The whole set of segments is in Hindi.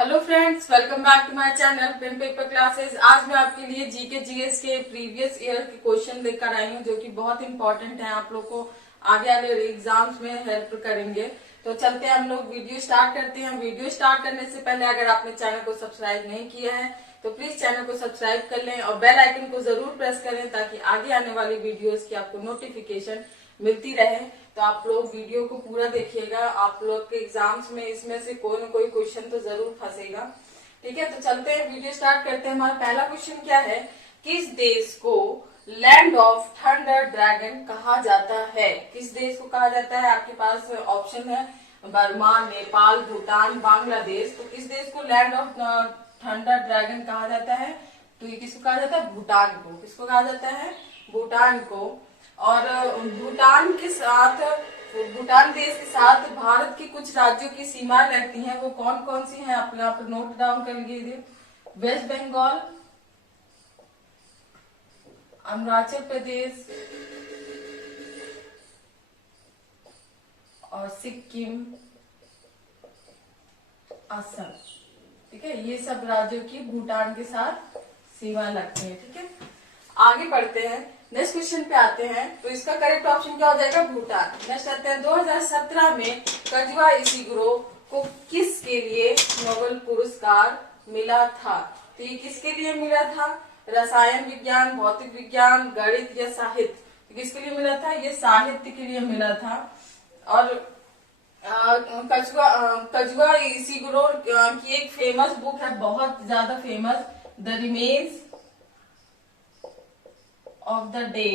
Hello friends, welcome back to my channel pen paper classes. आज मैं आपके लिए जीके जीएस के प्रीवियस ईयर के क्वेश्चन लेकर आई हूँ जो कि बहुत इंपॉर्टेंट है, आप लोग को आगे आने वाले एग्जाम्स में हेल्प करेंगे। तो चलते हैं, हम लोग वीडियो स्टार्ट करते हैं। वीडियो स्टार्ट करने से पहले अगर आपने चैनल को सब्सक्राइब नहीं किया है तो प्लीज चैनल को सब्सक्राइब कर लें और बेल आइकन को जरूर प्रेस करें ताकि आगे आने वाली वीडियोस की आपको नोटिफिकेशन मिलती रहे। तो आप लोग वीडियो को पूरा देखिएगा, आप लोग के एग्जाम्स में इसमें से कोई ना कोई क्वेश्चन तो जरूर फंसेगा। ठीक है, तो चलते हैं, वीडियो स्टार्ट करते हैं। हमारा पहला क्वेश्चन क्या है, किस देश को लैंड ऑफ थंडर ड्रैगन कहा जाता है? किस देश को कहा जाता है? आपके पास ऑप्शन है बर्मा, नेपाल, भूटान, बांग्लादेश। तो किस देश को लैंड ऑफ थंडर ड्रैगन कहा जाता है? तो ये किसको कहा जाता है? भूटान को। किसको कहा जाता है? भूटान को। और भूटान के साथ, भूटान देश के साथ भारत के कुछ राज्यों की सीमा लगती हैं, वो कौन कौन सी हैं? आप यहाँ पर नोट डाउन कर लीजिए। वेस्ट बंगाल, अरुणाचल प्रदेश और सिक्किम, असम। ठीक है, ये सब राज्यों की भूटान के साथ सीमा लगती है। ठीक है, आगे बढ़ते हैं, नेक्स्ट क्वेश्चन पे आते हैं। तो इसका करेक्ट ऑप्शन क्या हो जाएगा? भूटान। नेक्स्ट आते हैं, 2017 में कजुआ इशिगुरो को किसके लिए नोबेल पुरस्कार मिला था? तो ये किसके लिए मिला था? रसायन विज्ञान, भौतिक विज्ञान, गणित या साहित्य? तो किसके लिए मिला था? ये साहित्य के लिए मिला था। और कजुआ इशिगुरो की एक फेमस बुक है, बहुत ज्यादा famous, the remains of the day.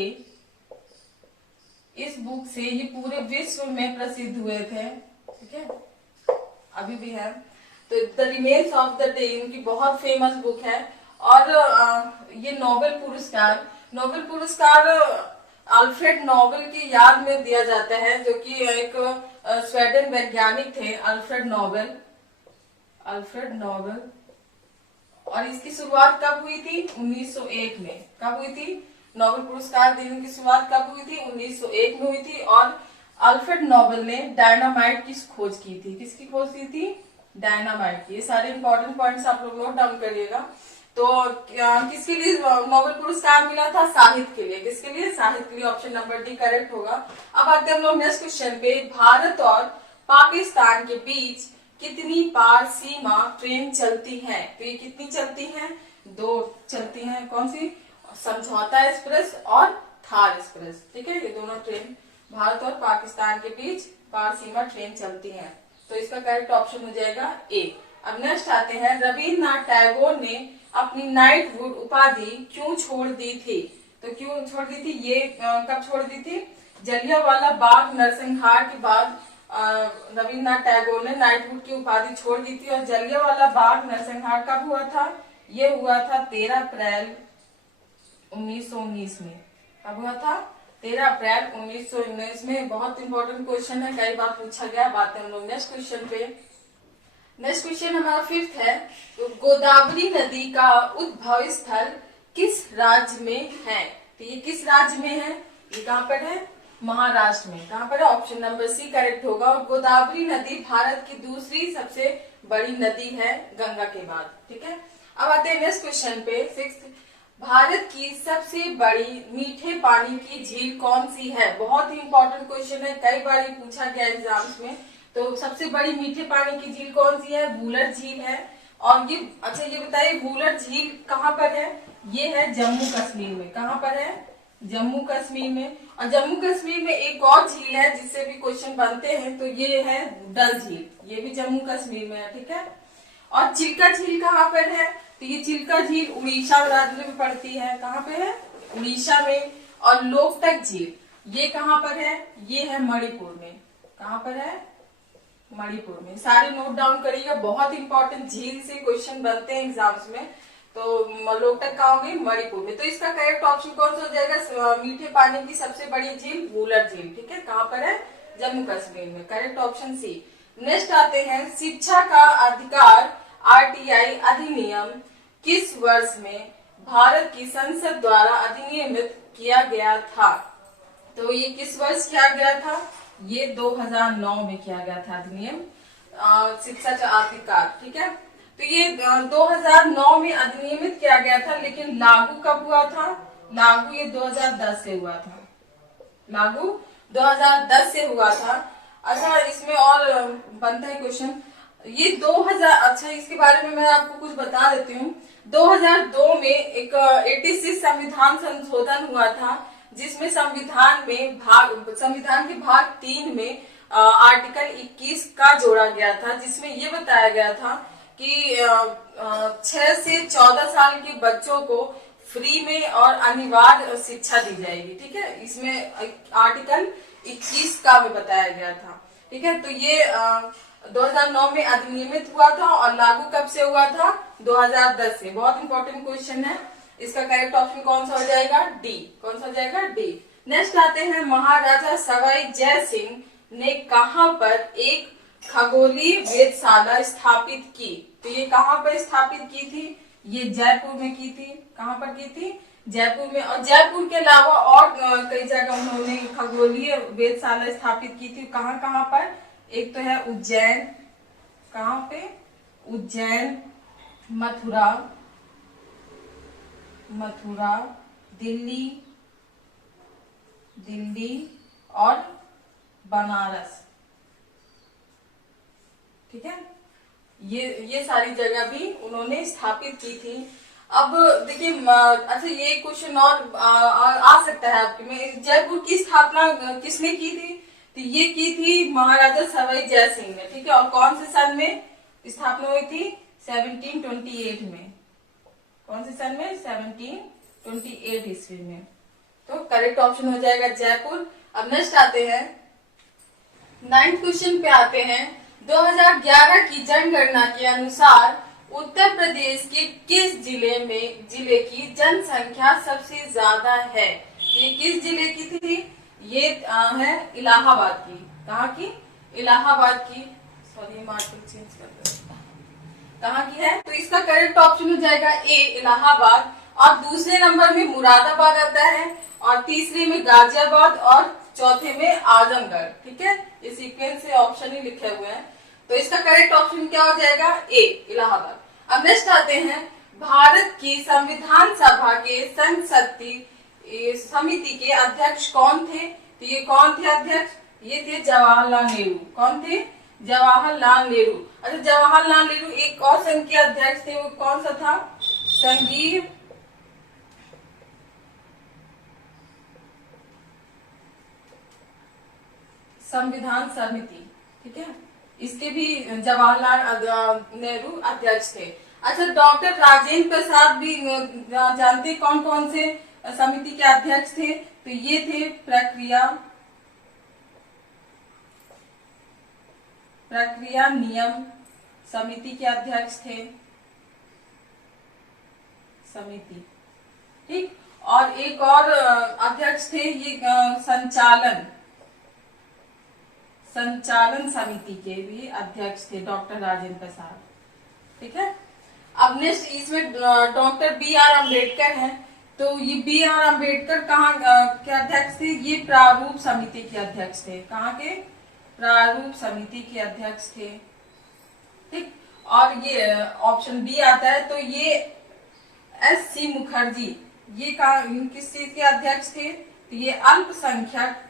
इस बुक से ये पूरे विश्व में प्रसिद्ध हुए थे। ठीक है, अभी भी है। तो the remains of the day इनकी बहुत फेमस बुक है। और ये नोबेल पुरस्कार अल्फ्रेड नोबेल की याद में दिया जाता है, जो कि एक स्वीडन वैज्ञानिक थे, अल्फ्रेड नोबेल। और इसकी शुरुआत कब हुई थी? 1901 में। कब हुई थी? नोबेल पुरस्कार देने की शुरुआत कब हुई थी? 1901 में हुई थी। और अल्फ्रेड नोबेल ने डायनामाइट की खोज की थी। किसकी खोज की थी? डायनामाइट की। ये सारे इंपॉर्टेंट पॉइंट्स आप लोग नोट डाउन करिएगा। तो किसके लिए नोबेल पुरस्कार मिला था? साहित्य के लिए। किसके लिए? साहित्य के लिए। ऑप्शन नंबर डी करेक्ट होगा। अब आते हैं हम लोग नेक्स्ट क्वेश्चन पे। भारत और पाकिस्तान के बीच कितनी बार सीमा ट्रेन चलती है? तो ये कितनी चलती हैं? दो चलती हैं। कौन सी? समझौता एक्सप्रेस और थार एक्सप्रेस। ठीक है, ये दोनों ट्रेन भारत और पाकिस्तान के बीच पार सीमा ट्रेन चलती हैं। तो इसका करेक्ट ऑप्शन हो जाएगा ए। अब नेक्स्ट आते हैं, रविन्द्रनाथ टैगोर ने अपनी नाइटहुड उपाधि क्यों छोड़ दी थी? तो क्यों छोड़ दी थी? ये कब छोड़ दी थी? जलियांवाला बाग नरसंहार के बाद रविन्द्रनाथ टैगोर ने नाइटहुड की उपाधि छोड़ दी थी। और जलियांवाला बाग नरसंहार कब हुआ था? ये हुआ था 13 अप्रैल 1919 में। कब हुआ था? 13 अप्रैल 1919 में। बहुत इंपॉर्टेंट क्वेश्चन है, कई बार पूछा गया। बात है हम लोग नेक्स्ट क्वेश्चन पे। नेक्स्ट क्वेश्चन हमारा फिफ्थ है, तो गोदावरी नदी का उद्भव स्थल किस राज्य में है? तो ये किस राज्य में है? ये कहाँ पर है? महाराष्ट्र में। कहाँ पर है? ऑप्शन नंबर सी करेक्ट होगा। और गोदावरी नदी भारत की दूसरी सबसे बड़ी नदी है गंगा के बाद। ठीक है, अब आते हैं नेक्स्ट क्वेश्चन पे, सिक्स्थ। भारत की सबसे बड़ी मीठे पानी की झील कौन सी है? बहुत ही इंपॉर्टेंट क्वेश्चन है, कई बार ये पूछा गया एग्जाम्स में। तो सबसे बड़ी मीठे पानी की झील कौन सी है? वुलर झील है। और ये अच्छा, ये बताइए वुलर झील कहाँ पर है? ये है जम्मू कश्मीर में। कहाँ पर है? जम्मू कश्मीर में। और जम्मू कश्मीर में एक और झील है जिससे भी क्वेश्चन बनते हैं, तो ये है डल झील। ये भी जम्मू कश्मीर में है। ठीक है, और चिल्का झील कहाँ पर है? तो ये चिल्का झील उड़ीसा राज्य में पड़ती है। कहाँ पे है? उड़ीसा में। और लोकटक झील ये कहाँ पर है? ये है मणिपुर में। कहाँ पर है? मणिपुर में। सारे नोट डाउन करिएगा, बहुत इंपॉर्टेंट झील से क्वेश्चन बनते हैं एग्जाम्स में। तो लोकटक कहाँ होगी? मणिपुर में। तो इसका करेक्ट ऑप्शन कौन सा हो जाएगा? मीठे पानी की सबसे बड़ी झील वुलर झील। ठीक है, कहाँ पर है? जम्मू कश्मीर में। Correct option C. नेक्स्ट आते हैं, शिक्षा का अधिकार आरटीआई अधिनियम किस वर्ष में भारत की संसद द्वारा अधिनियमित किया गया था? तो ये किस वर्ष किया गया था? ये 2009 में किया गया था अधिनियम शिक्षा का अधिकार। ठीक है, तो ये 2009 में अधिनियमित किया गया था, लेकिन लागू कब हुआ था? लागू ये 2010 से हुआ था, लागू 2010 से हुआ था। अच्छा, इसमें और बनता है क्वेश्चन, ये 2000, अच्छा इसके बारे में मैं आपको कुछ बता देती हूँ। 2002 में एक 86 संविधान संशोधन हुआ था, जिसमें संविधान के भाग 3 में आर्टिकल 21 का जोड़ा गया था, जिसमें ये बताया गया था कि 6 से 14 साल के बच्चों को फ्री में और अनिवार्य शिक्षा दी जाएगी। ठीक है, इसमें आर्टिकल 21 का भी बताया गया था। ठीक है, तो ये 2009 में अधिनियमित हुआ था और लागू कब से हुआ था? 2010 से। बहुत इंपॉर्टेंट क्वेश्चन है। इसका करेक्ट ऑप्शन कौन सा हो जाएगा? डी। कौन सा हो जाएगा? डी। नेक्स्ट आते हैं, महाराजा सवाई जय सिंह ने कहां पर एक खगोलीय वेधशाला स्थापित की? तो ये कहां पर स्थापित की थी? ये जयपुर में की थी। कहां पर की थी? जयपुर में। और जयपुर के अलावा और कई जगह उन्होंने खगोलीय वेधशाला स्थापित की थी। कहां कहां पर? एक तो है उज्जैन, कहां पे? उज्जैन, मथुरा, दिल्ली और बनारस। ठीक है, ये सारी जगह भी उन्होंने स्थापित की थी। अब देखिए, अच्छा ये क्वेश्चन और आ सकता है आपके में, जयपुर की स्थापना किसने की थी? तो ये की थी महाराजा सवाई जय सिंह ने। ठीक है, और कौन से सन में स्थापना हुई थी? 1728 में। कौन से सन में? 1728 ईस्वी में। तो करेक्ट ऑप्शन हो जाएगा जयपुर। अब नेक्स्ट आते हैं, 9th क्वेश्चन पे आते हैं। 2011 की जनगणना के अनुसार उत्तर प्रदेश के किस जिले की जनसंख्या सबसे ज्यादा है? ये किस जिले की थी? ये है इलाहाबाद की। कहाँ की? इलाहाबाद की। सॉरी, मार्कर चेंज कर दो। कहाँ की है? तो इसका करेक्ट ऑप्शन हो जाएगा ए, इलाहाबाद। और दूसरे नंबर में मुरादाबाद आता है, और तीसरे में गाजियाबाद, और चौथे में आजमगढ़। ठीक है, ये सीक्वेंस से ऑप्शन ही लिखे हुए हैं। तो इसका करेक्ट ऑप्शन क्या हो जाएगा? ए, इलाहाबाद। अब नेक्स्ट आते हैं, भारत की संविधान सभा के संसदीय समिति के अध्यक्ष कौन थे? तो ये कौन थे अध्यक्ष? ये थे जवाहरलाल नेहरू। कौन थे? जवाहरलाल नेहरू। अच्छा, जवाहरलाल नेहरू एक और संघ के अध्यक्ष थे, वो कौन सा था? संघीय संविधान समिति। ठीक है, इसके भी जवाहरलाल नेहरू अध्यक्ष थे। अच्छा, डॉक्टर राजेंद्र प्रसाद भी जानते कौन कौन से समिति के अध्यक्ष थे? तो ये थे प्रक्रिया नियम समिति के अध्यक्ष थे। समिति, ठीक। और एक और अध्यक्ष थे, ये संचालन समिति के भी अध्यक्ष थे डॉक्टर राजेंद्र प्रसाद। ठीक है, अब नेक्स्ट इसमें डॉक्टर बी आर अम्बेडकर हैं। तो ये बी आर अम्बेडकर कहाँ के अध्यक्ष थे? ये प्रारूप समिति के अध्यक्ष थे। कहाँ के? प्रारूप समिति के अध्यक्ष थे। ठीक, और ये ऑप्शन बी आता है। तो ये एस सी मुखर्जी, ये किस चीज के अध्यक्ष थे? तो ये अल्पसंख्यक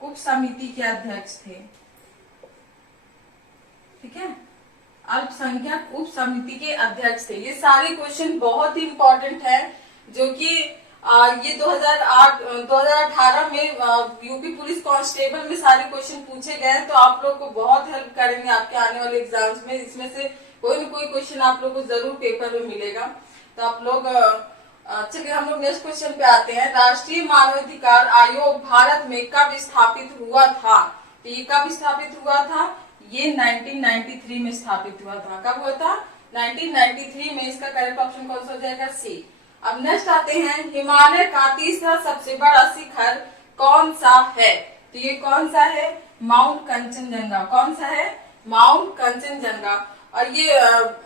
उप समिति के अध्यक्ष थे। ठीक है, अल्पसंख्यक उप समिति के अध्यक्ष थे। ये सारे क्वेश्चन बहुत ही इंपॉर्टेंट है, जो कि ये 2018 में यूपी पुलिस कांस्टेबल में सारे क्वेश्चन पूछे गए हैं। तो आप लोग को बहुत हेल्प करेंगे आपके आने वाले एग्जाम्स में। इसमें से कोई न कोई क्वेश्चन आप लोग को जरूर पेपर में मिलेगा। तो आप लोग चलिए, हम लोग नेक्स्ट क्वेश्चन पे आते हैं। राष्ट्रीय मानवाधिकार आयोग भारत में कब स्थापित हुआ था? तो ये कब स्थापित हुआ था? ये 1993 में स्थापित हुआ था। कब हुआ था? 1993 में। इसका करेक्ट ऑप्शन कौन सा हो जाएगा? सी। अब नेक्स्ट आते हैं, हिमालय का तीसरा सबसे बड़ा शिखर कौन सा है? तो ये कौन सा है? माउंट कंचनजंगा। कौन सा है? माउंट कंचनजंगा। और ये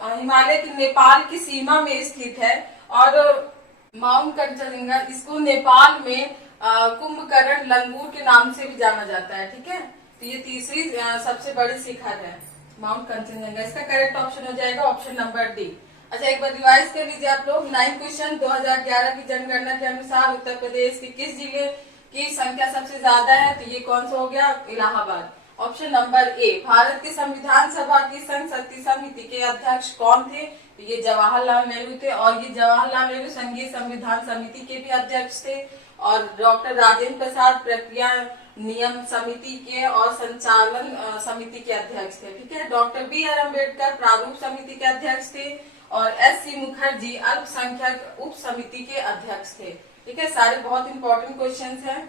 हिमालय की नेपाल की सीमा में स्थित है। और माउंट कंचनजंगा, इसको नेपाल में कुंभकर्ण लंगूर के नाम से भी जाना जाता है। ठीक है, तो ये तीसरी सबसे बड़ी शिखर है माउंट कंचनजंगा। इसका करेक्ट ऑप्शन हो जाएगा ऑप्शन नंबर डी। अच्छा, एक बार रिवाइज कर लीजिए आप लोग। 9 क्वेश्चन, 2011 की जनगणना के अनुसार उत्तर प्रदेश के किस जिले की संख्या सबसे ज्यादा है? तो ये कौन सा हो गया? Allahabad. Option number A, Bharat के संविधान सभा की संसदीय समिति के अध्यक्ष कौन थे? तो ये जवाहरलाल नेहरू थे, और ये जवाहरलाल नेहरू संघीय संविधान समिति के भी अध्यक्ष थे, और डॉक्टर राजेंद्र प्रसाद प्रक्रिया नियम समिति के और संचालन समिति के अध्यक्ष थे। ठीक है। डॉक्टर बी आर अम्बेडकर प्रारूप समिति के अध्यक्ष थे, और एस सी मुखर्जी अल्पसंख्यक उप समिति के अध्यक्ष थे। ठीक है, सारे बहुत इंपॉर्टेंट क्वेश्चंस हैं।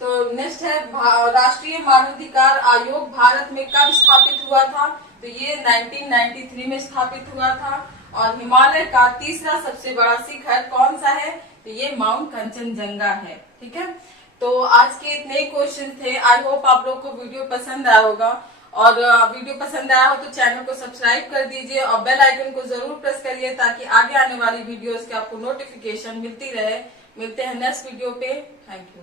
तो नेक्स्ट है राष्ट्रीय मानवाधिकार आयोग भारत में कब स्थापित हुआ था? तो ये 1993 में स्थापित हुआ था। और हिमालय का तीसरा सबसे बड़ा शिखर कौन सा है? तो ये माउंट कंचनजंगा है। ठीक है, तो आज के इतने क्वेश्चन थे। आई होप आप लोग को वीडियो पसंद आया होगा, और वीडियो पसंद आया हो तो चैनल को सब्सक्राइब कर दीजिए और बेल आइकन को जरूर प्रेस करिए, ताकि आगे आने वाली वीडियोस के आपको नोटिफिकेशन मिलती रहे। मिलते हैं नेक्स्ट वीडियो पे। Thank you.